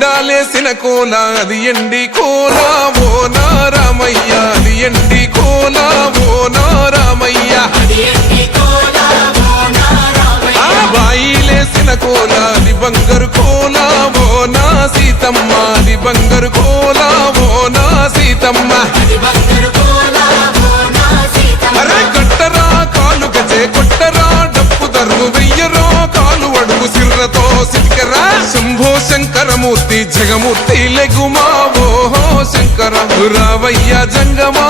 ఎండాలేసిన కోల అది ఎండి కోల ఓ నారామయ్య అది ఎండి కోల ఓ నారామయ్య బాయిలేసిన కోల అది బంగారు కోల ఓ నా సీతమ్మ అది బంగారు కోల ఓ నా సీతమ్మ అరే కొట్టరా కాలు గజే కొట్టరా డప్పు దర్రు వెయ్యరో కాలు అడుగు సిర్రతో సిటికరా శంభో శంకరమూర్తి జగమూర్తి లెగుమా ఓహో శంకర రావయ్య జంగమా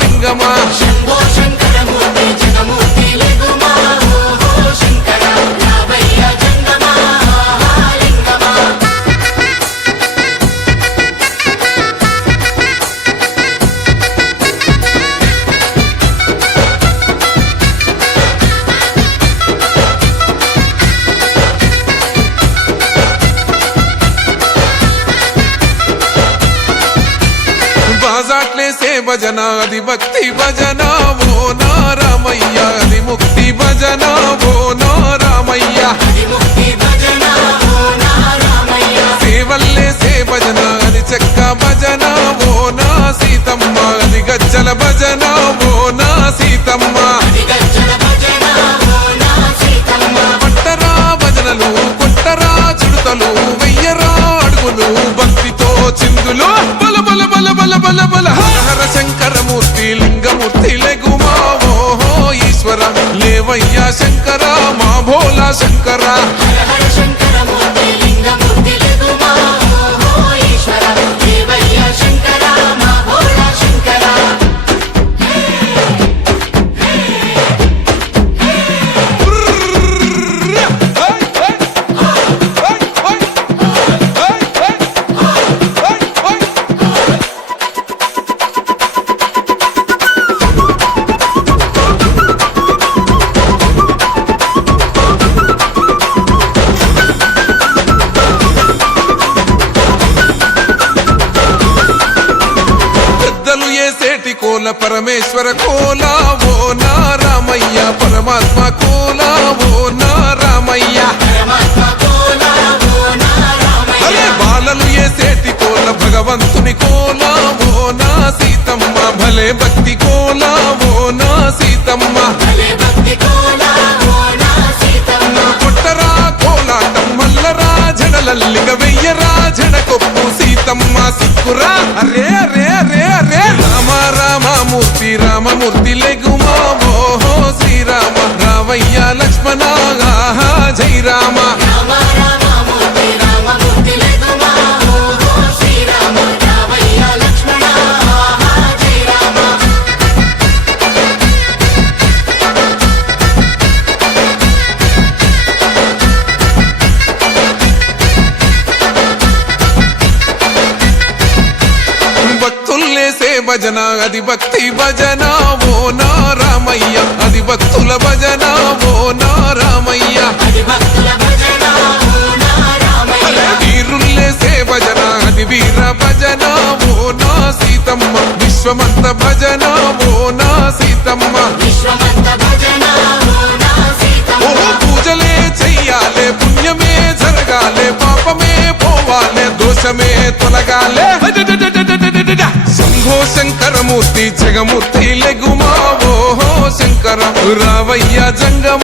లింగమా శంభో శంకరమూర్తి జగమూర్తి లెగుమా ఓహో శంకర రావయ్య జంగమా లింగమా బాజాట్లేసే భజన అది భక్తి భజన ఓ నారామయ్య అది ముక్తి భజన ఓ నారామయ్య సేవల్లేసే భజన అది చెక్క భజన ఓ నా సీతమ్మ అది గజ్జల భజన ఓ నా సీతమ్మ పట్టరా భజనలు కొట్టరా చుడతలు వెయ్యరా అడుగులు భక్తితో చిందులు బల బల బల బల బల బల హర హర శంకరమూర్తి లింగమూర్తి లెగుమా ఓహో ఈశ్వర లేవయ్యా శంకర మా భోలా శంకర కోల పరమేశ్వర కోల ఓ నారామయ్య పరమాత్మ కోల ఓ నారామయ్య అరే బాలలు ఏసేటి కోల భగవంతుని కోల ఓ నా సీతమ్మ భలే భక్తి కోల ఓ నా సీతమ్మ కొట్టరా కోలాటం మల్లరా జడలల్లిగ వెయ్యరా జడకొప్పు సీతమ్మ సిక్కురా అరే అరే అరే అరే రామ రామమూర్తి రామమూర్తి లెగుమా ఓహో శ్రీరామ రావయ్య లక్ష్మణ జై రామ భజన అది భక్తి భజన ఓ నారామయ్య అది భక్తుల భజన ఓ నారామయ్య వీరుల్లేసే భజన అది వీర భజన ఓ నా సీతమ్మ విశ్వమంత భజన ఓ నా సీతమ్మ ఓ పూజలే చెయ్యాలే పుణ్యమే జరగాలే పాపమే పోవాలే దోషమే తొలగాలే శంభో శంకరమూర్తి జగమూర్తి లెగుమా ఓహో శంకర రావయ్య జంగమ